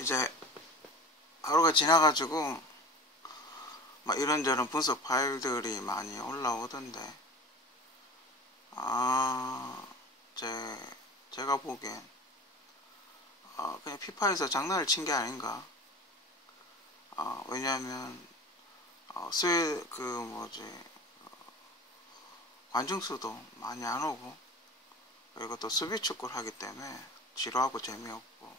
이제 하루가 지나가지고 막 이런저런 분석 파일들이 많이 올라오던데, 아, 제가 보기엔 그냥 피파에서 장난을 친 게 아닌가. 왜냐하면 관중 수도 많이 안 오고, 그리고 또 수비 축구를 하기 때문에 지루하고 재미없고,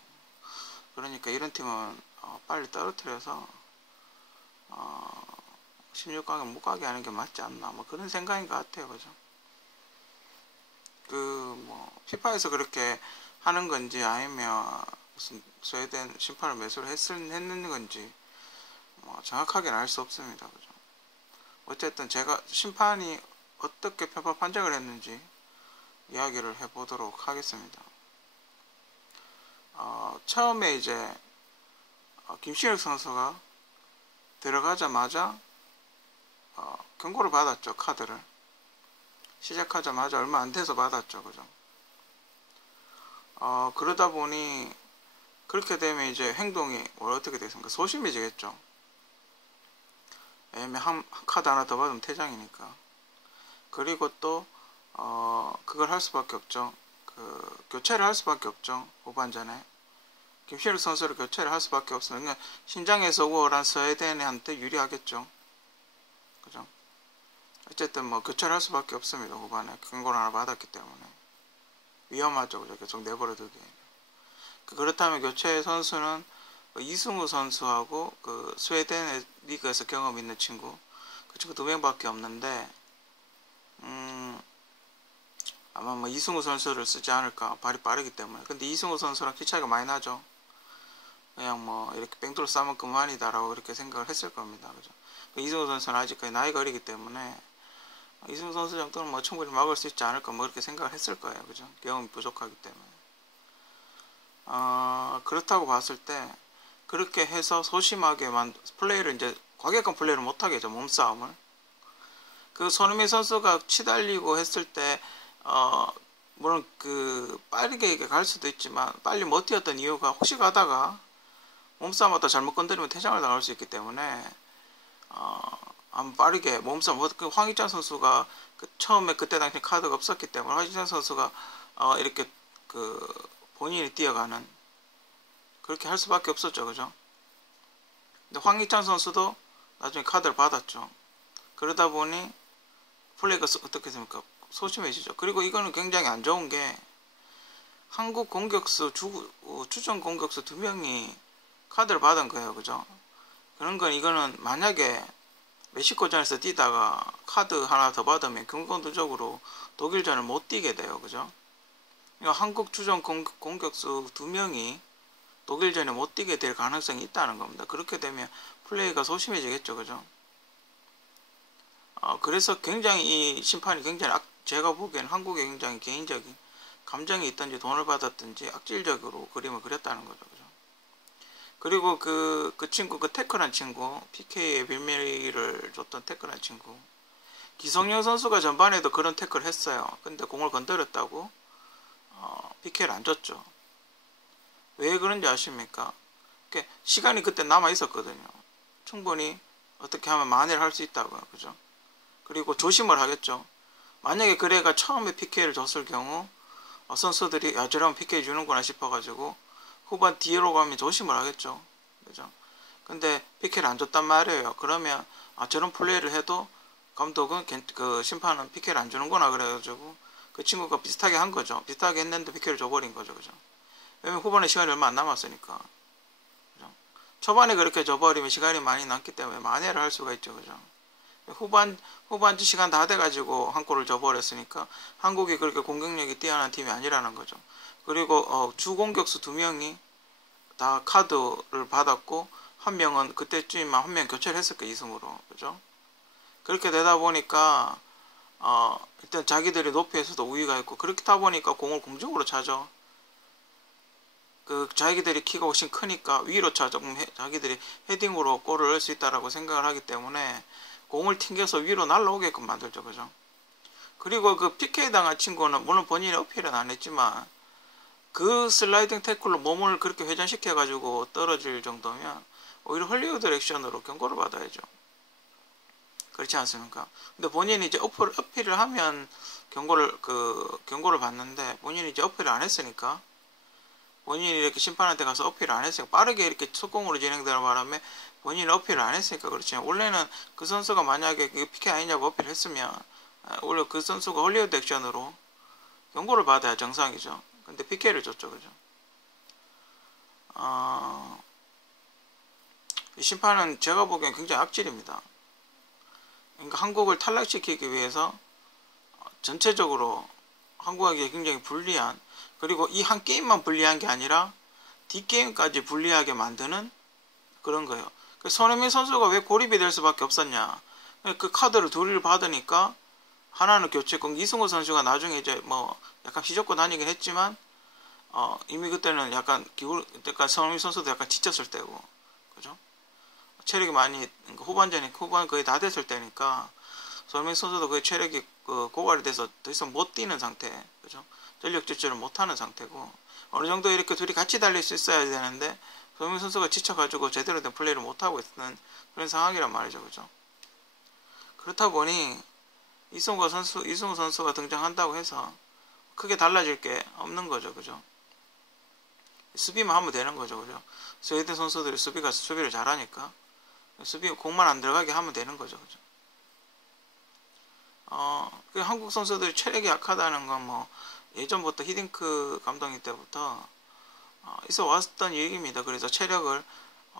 그러니까 이런 팀은 빨리 떨어뜨려서 16강에 못 가게 하는 게 맞지 않나, 뭐 그런 생각인 것 같아요. 그죠? 피파에서 그렇게 하는 건지, 아니면 무슨 스웨덴 심판을 매수를 했는 건지 정확하게는 알 수 없습니다. 그죠? 어쨌든 제가 심판이 어떻게 편파 판정을 했는지 이야기를 해보도록 하겠습니다. 처음에 이제 김신혁 선수가 들어가자마자 경고를 받았죠. 카드를 시작하자마자 얼마 안 돼서 받았죠. 그죠? 그러다 보니 그렇게 되면 이제 행동이 어떻게 되겠습니까? 소심해지겠죠. 왜냐면 한 카드 하나 더 받으면 퇴장이니까. 그리고 또 그걸 할 수밖에 없죠. 교체를 할 수밖에 없죠. 후반전에 김신욱 선수를 교체를 할 수밖에 없으면, 그러니까 신장에서 우월한 스웨덴한테 유리하겠죠. 그죠? 어쨌든 뭐 교체를 할 수밖에 없습니다. 후반에 경고를 하나 받았기 때문에 위험하죠. 그죠? 계속 내버려 두기. 그렇다면 교체 선수는 이승우 선수하고 그 스웨덴 리그에서 경험 있는 친구, 그 친구 2명밖에 없는데, 아마 뭐 이승우 선수를 쓰지 않을까. 발이 빠르기 때문에. 근데 이승우 선수랑 키 차이가 많이 나죠. 그냥 뭐 이렇게 뺑돌 싸면 그만이다라고 그렇게 생각을 했을 겁니다. 그죠? 이승우 선수는 아직까지 나이가 어리기 때문에 이승우 선수 정도는 뭐 충분히 막을 수 있지 않을까, 뭐 그렇게 생각을 했을 거예요. 그죠? 경험이 부족하기 때문에. 그렇다고 봤을 때 그렇게 해서 소심하게 플레이를, 이제 과격한 플레이를 못하게 하죠. 몸싸움을. 그 손흥민 선수가 치달리고 했을 때 물론 빠르게 갈 수도 있지만 빨리 못 뛰었던 이유가, 혹시 가다가 몸싸움하다 잘못 건드리면 퇴장을 당할 수 있기 때문에 한번 빠르게 몸싸움. 황희찬 선수가 처음에 그때 당시 카드가 없었기 때문에 황희찬 선수가 이렇게 본인이 뛰어가는, 그렇게 할 수밖에 없었죠. 그죠? 근데 황희찬 선수도 나중에 카드를 받았죠. 그러다 보니 플레이가 어떻게 됩니까? 소심해지죠. 그리고 이거는 굉장히 안 좋은 게, 한국 공격수 추정 공격수 2명이 카드를 받은 거예요. 그죠? 그런 건, 이거는 만약에 멕시코전에서 뛰다가 카드 하나 더 받으면 경고도적으로 독일전을 못 뛰게 돼요. 그죠? 그러니까 한국 추정 공격수 2명이 독일전에 못 뛰게 될 가능성이 있다는 겁니다. 그렇게 되면 플레이가 소심해지겠죠. 그죠? 그래서 굉장히 이 심판이 굉장히 제가 보기에는 한국에 굉장히 개인적인 감정이 있든지 돈을 받았든지 악질적으로 그림을 그렸다는 거죠. 그죠? 그리고 그 친구, 태클한 친구, PK의 빌미를 줬던 태클한 친구, 기성용 선수가 전반에도 그런 태클을 했어요. 근데 공을 건드렸다고 PK를 안 줬죠. 왜 그런지 아십니까? 시간이 그때 남아 있었거든요. 충분히 어떻게 하면 만회를 할 수 있다고요. 그죠? 그리고 조심을 하겠죠. 만약에 그래가 처음에 PK를 줬을 경우 선수들이 저러면 PK 주는구나 싶어가지고 후반 뒤로 가면 조심을 하겠죠. 그죠? 근데 PK를 안 줬단 말이에요. 그러면 저런 플레이를 해도 감독은, 심판은 PK를 안 주는구나 그래가지고 그 친구가 비슷하게 한 거죠. 비슷하게 했는데 PK를 줘버린 거죠. 그죠? 왜냐면 후반에 시간이 얼마 안 남았으니까. 그죠? 초반에 그렇게 줘버리면 시간이 많이 남기 때문에 만회를 할 수가 있죠. 그죠? 후반주 시간 다 돼가지고 한 골을 줘버렸으니까 한국이 그렇게 공격력이 뛰어난 팀이 아니라는 거죠. 그리고 주공격수 2명이 다 카드를 받았고, 한 명은 그때쯤이면 한 명 교체를 했을 거예요. 이승으로. 그죠? 그렇게 되다 보니까 일단 자기들이 높이에서도 우위가 있고, 그렇다 보니까 공을 공중으로 차죠. 자기들이 키가 훨씬 크니까 위로 차죠. 자기들이 헤딩으로 골을 넣을 수 있다라고 생각을 하기 때문에 공을 튕겨서 위로 날라오게끔 만들죠. 그죠? 그리고 PK 당한 친구는 물론 본인이 어필은 안 했지만 그 슬라이딩 태클로 몸을 그렇게 회전시켜 가지고 떨어질 정도면 오히려 헐리우드 액션으로 경고를 받아야죠. 그렇지 않습니까? 근데 본인이 이제 어필을 하면 경고를 받는데 본인이 이제 어필을 안 했으니까, 본인이 이렇게 심판한테 가서 어필을 안 했으니까, 빠르게 이렇게 속공으로 진행되는 바람에 본인이 어필을 안 했으니까 그렇지. 원래는 그 선수가 만약에 PK 아니냐고 어필을 했으면 원래 그 선수가 헐리우드 액션으로 경고를 받아야 정상이죠. 근데 PK를 줬죠. 그죠? 이 심판은 제가 보기엔 굉장히 악질입니다. 그러니까 한국을 탈락시키기 위해서 전체적으로 한국에게 굉장히 불리한, 그리고 이 한 게임만 불리한 게 아니라 뒷게임까지 불리하게 만드는 그런 거예요. 손흥민 선수가 왜 고립이 될 수밖에 없었냐. 그 카드를 둘을 받으니까 하나는 교체권, 이승우 선수가 나중에 이제 뭐 약간 휘젓고 다니긴 했지만 이미 그때는 약간 손흥민 선수도 약간 지쳤을 때고, 그죠? 체력이 많이, 후반 거의 다 됐을 때니까 손흥민 선수도 거의 체력이 고갈이 돼서 더 이상 못 뛰는 상태, 그죠? 전력 질주를 못 하는 상태고, 어느 정도 이렇게 둘이 같이 달릴 수 있어야 되는데 손흥민 선수가 지쳐가지고 제대로 된 플레이를 못 하고 있는 그런 상황이란 말이죠, 그죠? 그렇다 보니 이승우 선수가 등장한다고 해서 크게 달라질 게 없는 거죠, 그죠? 수비만 하면 되는 거죠, 그죠? 스웨덴 선수들이 수비를 잘하니까 공만 안 들어가게 하면 되는 거죠, 그죠? 그 한국 선수들이 체력이 약하다는 건 뭐 예전부터 히딩크 감독님 때부터 있어 왔던 얘기입니다. 그래서 체력을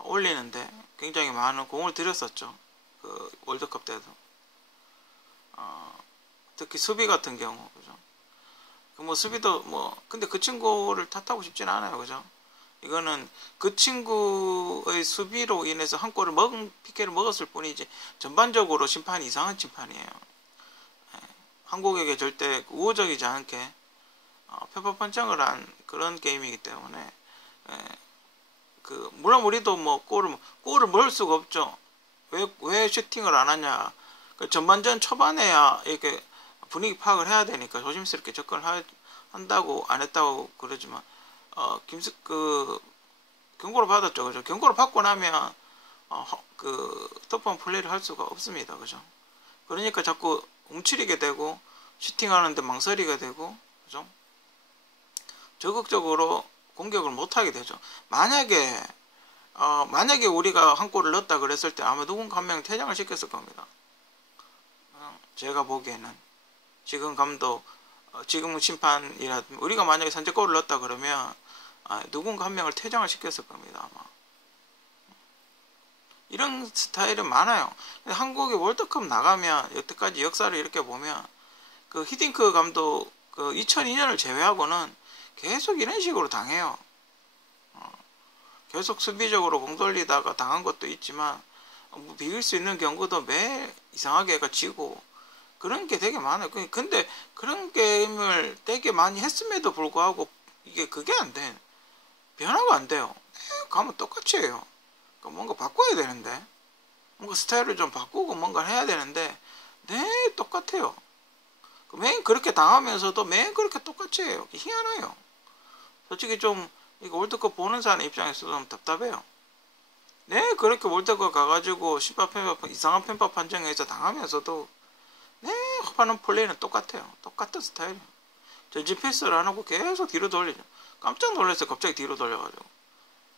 올리는데 굉장히 많은 공을 들였었죠. 그 월드컵 때도. 특히 수비 같은 경우, 그죠? 뭐 수비도 근데 그 친구를 탓하고 싶지는 않아요, 그죠? 이거는 그 친구의 수비로 인해서 한 골을 PK를 먹었을 뿐이지 전반적으로 심판이 이상한 심판이에요. 한국에게 절대 우호적이지 않게 편파판정을 한 그런 게임이기 때문에, 물론 우리도 뭐 골을 넣을 수가 없죠. 왜 슈팅을 안 하냐. 전반전 초반에야 이렇게 분위기 파악을 해야 되니까 조심스럽게 접근을 한다고 안 했다고 그러지만, 경고를 받았죠, 그죠? 경고를 받고 나면 터프한 플레이를 할 수가 없습니다, 그죠? 그러니까 자꾸 움츠리게 되고 슈팅하는데 망설이게 되고, 그죠? 적극적으로 공격을 못하게 되죠. 만약에 우리가 한 골을 넣었다 그랬을 때 아마 누군가 한 명 퇴장을 시켰을 겁니다. 제가 보기에는 지금 감독, 지금 심판이라, 우리가 만약에 선제골을 넣었다 그러면 누군가 한 명을 퇴장을 시켰을 겁니다, 아마. 이런 스타일은 많아요. 한국이 월드컵 나가면 여태까지 역사를 이렇게 보면 그 히딩크 감독 2002년을 제외하고는 계속 이런 식으로 당해요. 계속 수비적으로 공 돌리다가 당한 것도 있지만 비길 수 있는 경우도 매 이상하게 애가 지고 그런 게 되게 많아요. 근데 그런 게임을 되게 많이 했음에도 불구하고 그게 안 돼. 변화가 안 돼요. 가면 똑같이 해요. 뭔가 바꿔야 되는데, 뭔가 스타일을 좀 바꾸고 뭔가 해야 되는데 똑같아요. 매일 그렇게 당하면서도 매일 그렇게 똑같이 해요. 희한해요. 솔직히 좀 이거 월드컵 보는 사람 입장에서 좀 답답해요. 그렇게 월드컵 가가지고 이상한 편파 판정에서 당하면서도 하는 플레이는 똑같아요. 똑같은 스타일이에요. 전진 패스를 안 하고 계속 뒤로 돌리죠. 깜짝 놀랐어요. 갑자기 뒤로 돌려가지고.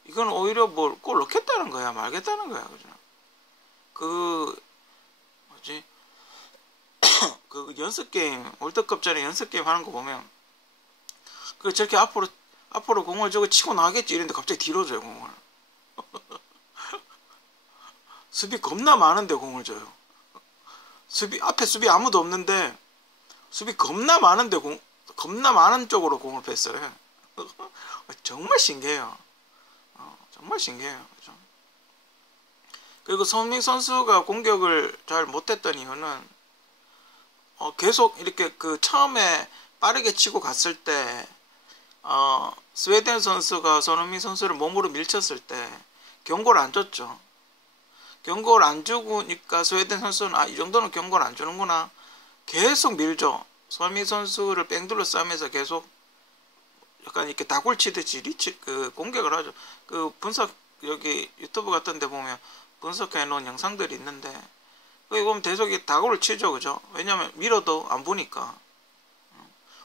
이건 오히려 골 넣겠다는 거야, 말겠다는 거야, 그죠? 그 연습 게임, 월드컵 전에 연습 게임 하는 거 보면 저렇게 앞으로 공을 저거 치고 나가겠지 이랬는데 갑자기 뒤로 줘요, 공을. 수비 겁나 많은데 공을 줘요. 앞에 수비 아무도 없는데 수비 겁나 많은데 겁나 많은 쪽으로 공을 뺐어요. 정말 신기해요. 정말 신기해요. 그죠? 그리고 손흥민 선수가 공격을 잘 못했던 이유는 계속 이렇게 처음에 빠르게 치고 갔을 때 스웨덴 선수가 손흥민 선수를 몸으로 밀쳤을 때 경고를 안 줬죠. 경고를 안 주니까 스웨덴 선수는 이 정도는 경고를 안 주는구나. 계속 밀죠. 손흥민 선수를 뺑둘러 싸면서 계속 약간 이렇게 다굴 치듯이 공격을 하죠. 분석 여기 유튜브 같은 데 보면 분석해 놓은 영상들이 있는데 거기 보면 계속 다굴을 치죠. 그죠? 왜냐면 밀어도 안 보니까.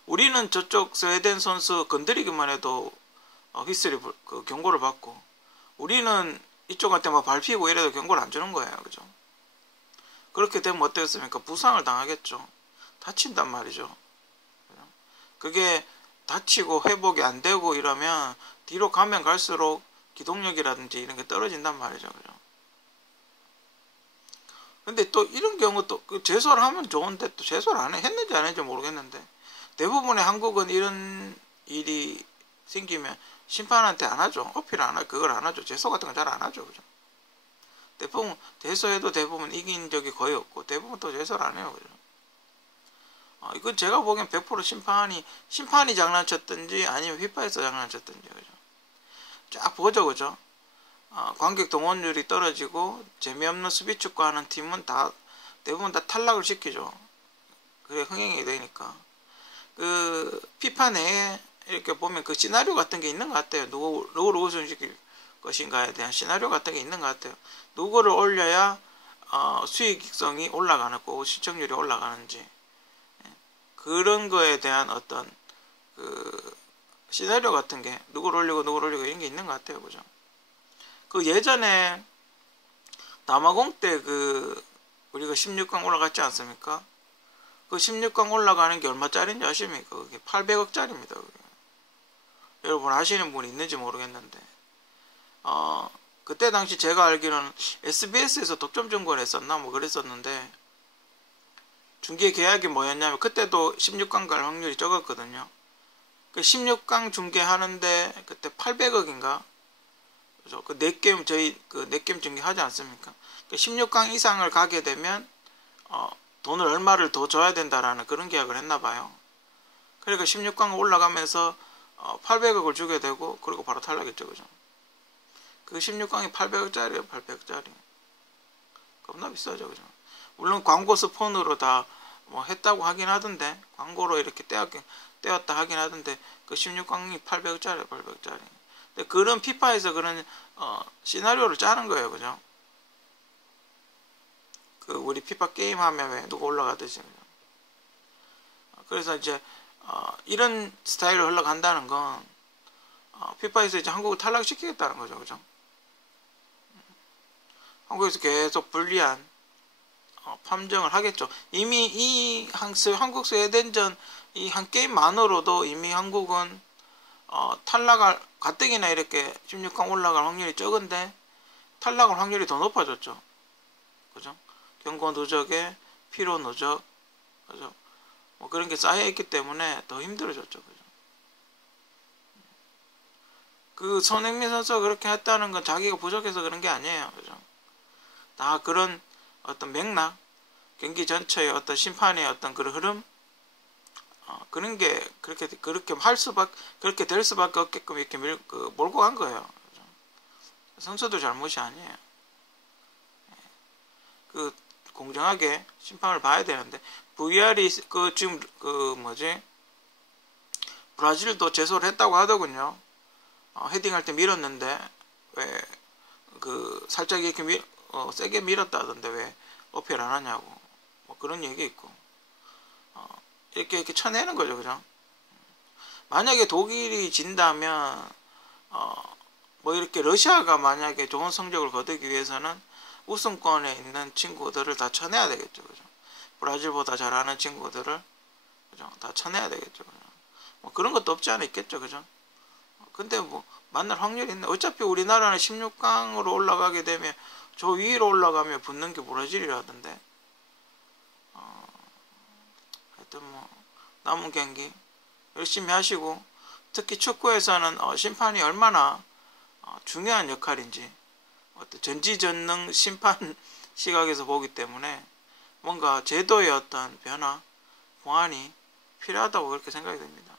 우리는 저쪽 스웨덴 선수 건드리기만 해도 휘슬이 경고를 받고 우리는 이쪽한테 막 밟히고 이래도 경고를 안 주는 거예요. 그죠? 그렇게 되면 어떻겠습니까? 부상을 당하겠죠. 다친단 말이죠. 그게 다치고 회복이 안 되고 이러면 뒤로 가면 갈수록 기동력이라든지 이런 게 떨어진단 말이죠. 그죠? 근데 또 이런 경우도 제소를 하면 좋은데 또 제소를 안 했는지 안 했는지 모르겠는데 대부분의 한국은 이런 일이 생기면 심판한테 안 하죠. 어필 안 하죠. 그걸 안 하죠. 제소 같은 거 잘 안 하죠. 그죠? 대부분 제소해도 대부분 이긴 적이 거의 없고 대부분 또 제소를 안 해요. 그죠? 이건 제가 보기엔 100% 심판이 장난쳤든지 아니면 휘파에서 장난쳤든지. 그죠? 쫙 보죠. 그죠? 관객 동원율이 떨어지고 재미없는 수비 축구 하는 팀은 대부분 다 탈락을 시키죠. 그래 흥행이 되니까. 피파 내에 이렇게 보면 그 시나리오 같은 게 있는 것 같아요. 누구를 우승시킬 것인가에 대한 시나리오 같은 게 있는 것 같아요. 누구를 올려야 수익성이 올라가는 거고 시청률이 올라가는지 그런 거에 대한 어떤 시나리오 같은 게 누구를 올리고 이런 게 있는 것 같아요. 그죠? 예전에 남아공 때 우리가 16강 올라갔지 않습니까? 16강 올라가는 게 얼마짜리인지 아십니까? 그게 800억짜리입니다. 그게. 여러분 아시는 분이 있는지 모르겠는데 그때 당시 제가 알기로는 SBS에서 독점증권 했었나 뭐 그랬었는데 중계 계약이 뭐였냐면 그때도 16강 갈 확률이 적었거든요. 16강 중계하는데 그때 800억인가? 그죠? 4게임 저희 4게임 중계하지 않습니까? 16강 이상을 가게 되면 돈을 얼마를 더 줘야 된다라는 그런 계약을 했나 봐요. 그러니까 16강 올라가면서 800억을 주게 되고 그리고 바로 탈락했죠. 그죠? 16강이 800억짜리예요. 800억짜리. 겁나 비싸죠. 그죠? 물론 광고 스폰으로 다 뭐 했다고 하긴 하던데 광고로 이렇게 떼었다 하긴 하던데 16강이 800억짜리예요. 800억짜리. 근데 그런 피파에서 그런 시나리오를 짜는 거예요. 그죠? 우리 피파 게임 하면 왜 누가 올라가듯이. 그래서 이제 이런 스타일로 흘러간다는 건 피파에서 이제 한국을 탈락시키겠다는 거죠. 그죠? 한국에서 계속 불리한 판정을 하겠죠. 이미 한국 스웨덴전 이 한 게임만으로도 이미 한국은 탈락할 가뜩이나 이렇게 16강 올라갈 확률이 적은데 탈락할 확률이 더 높아졌죠. 그죠? 경고 누적에 피로 누적, 그죠? 뭐 그런 게 쌓여있기 때문에 더 힘들어졌죠. 그죠? 손흥민 선수가 그렇게 했다는 건 자기가 부족해서 그런 게 아니에요. 그죠? 다 그런 어떤 맥락, 경기 전체의 어떤 심판의 어떤 그런 흐름, 그런 게 그렇게 그렇게 될 수밖에 없게끔 이렇게 몰고 간 거예요. 그죠? 선수도 잘못이 아니에요. 공정하게 심판을 봐야 되는데 VR이 지금 브라질도 제소를 했다고 하더군요. 헤딩할 때 밀었는데 왜 살짝 이렇게 세게 밀었다던데 왜 어필 안 하냐고 뭐 그런 얘기 있고 이렇게 쳐내는 거죠. 그죠? 만약에 독일이 진다면 뭐 이렇게 러시아가 만약에 좋은 성적을 거두기 위해서는 우승권에 있는 친구들을 다 쳐내야 되겠죠. 그죠? 브라질보다 잘하는 친구들을 그죠? 다 쳐내야 되겠죠. 그죠? 뭐 그런 것도 없지 않아 있겠죠. 그죠? 근데 뭐 만날 확률이 있네. 어차피 우리나라는 16강으로 올라가게 되면 저 위로 올라가면 붙는 게 브라질이라던데. 하여튼 뭐 남은 경기 열심히 하시고 특히 축구에서는 심판이 얼마나 중요한 역할인지 어떤 전지전능 심판 시각에서 보기 때문에 뭔가 제도의 어떤 변화, 보완이 필요하다고 그렇게 생각이 됩니다.